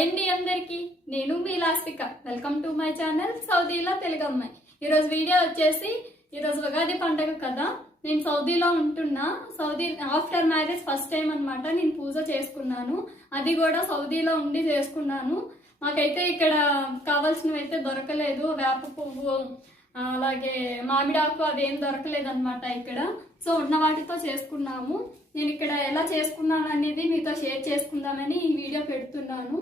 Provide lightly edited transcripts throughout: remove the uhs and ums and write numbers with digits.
Hi అండి అందరికి, నేను మీ Lasthika. Welcome to my channel సౌదీలో తెలుగు అమ్మాయి. ఈరోజు వీడియో వచ్చేసి ఈరోజు ఉగాది పండుగ కదా. నేను సౌదీలో ఉంటున్నా. Saudi after marriage first time అనమాట నేను పూజ చేసుకున్నాను. అది కూడా సౌదీలో ఉండి చేసుకున్నాను. మాకైతే ఇక్కడ కావాల్సినవి అయితే దొరకలేదు. వేప పువ్వు అలాగే మామిడాకు అవేం దొరకలేదు అనమాట ఇక్కడ. సో ఉన్న వాటితో చేసుకున్నాము. నేను ఇక్కడ ఎలా చేసుకున్నాను అనేది మీతో షేర్ చేసుకుందామని ఈ వీడియో పెడుతున్నాను.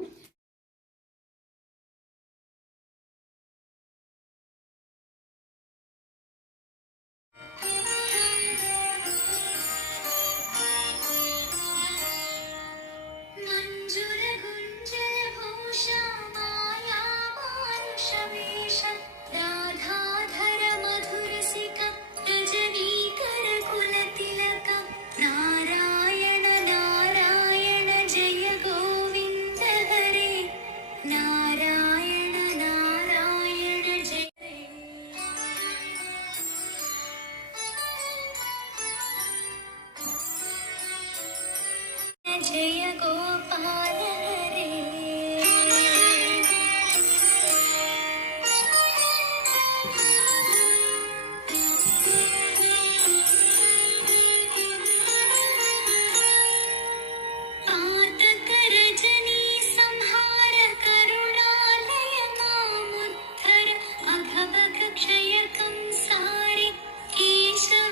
జయ గోపాల హరే ఆతక రజనీ సంహార కరుణాలయ మాముద్ధర అఘభగ క్షయకం సారి కేశవ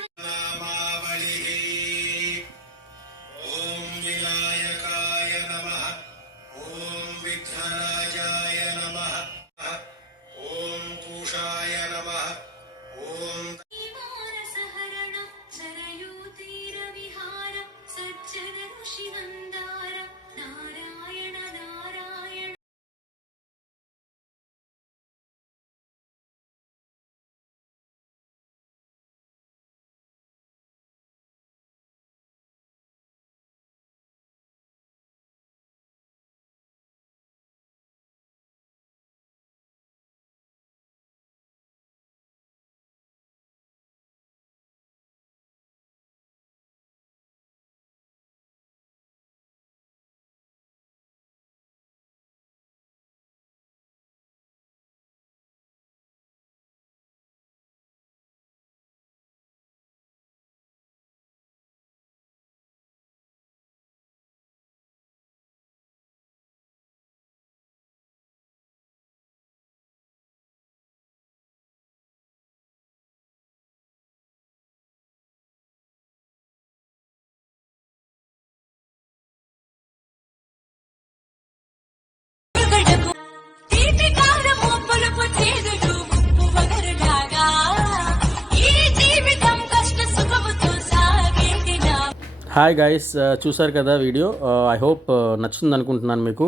హాయ్ గైస్, చూసారు కదా వీడియో. ఐ హోప్ నచ్చుతుంది అనుకుంటున్నాను. మీకు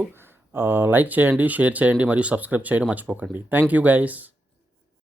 లైక్ చేయండి, షేర్ చేయండి మరియు సబ్స్క్రైబ్ చేయడం మర్చిపోకండి. Thank you guys.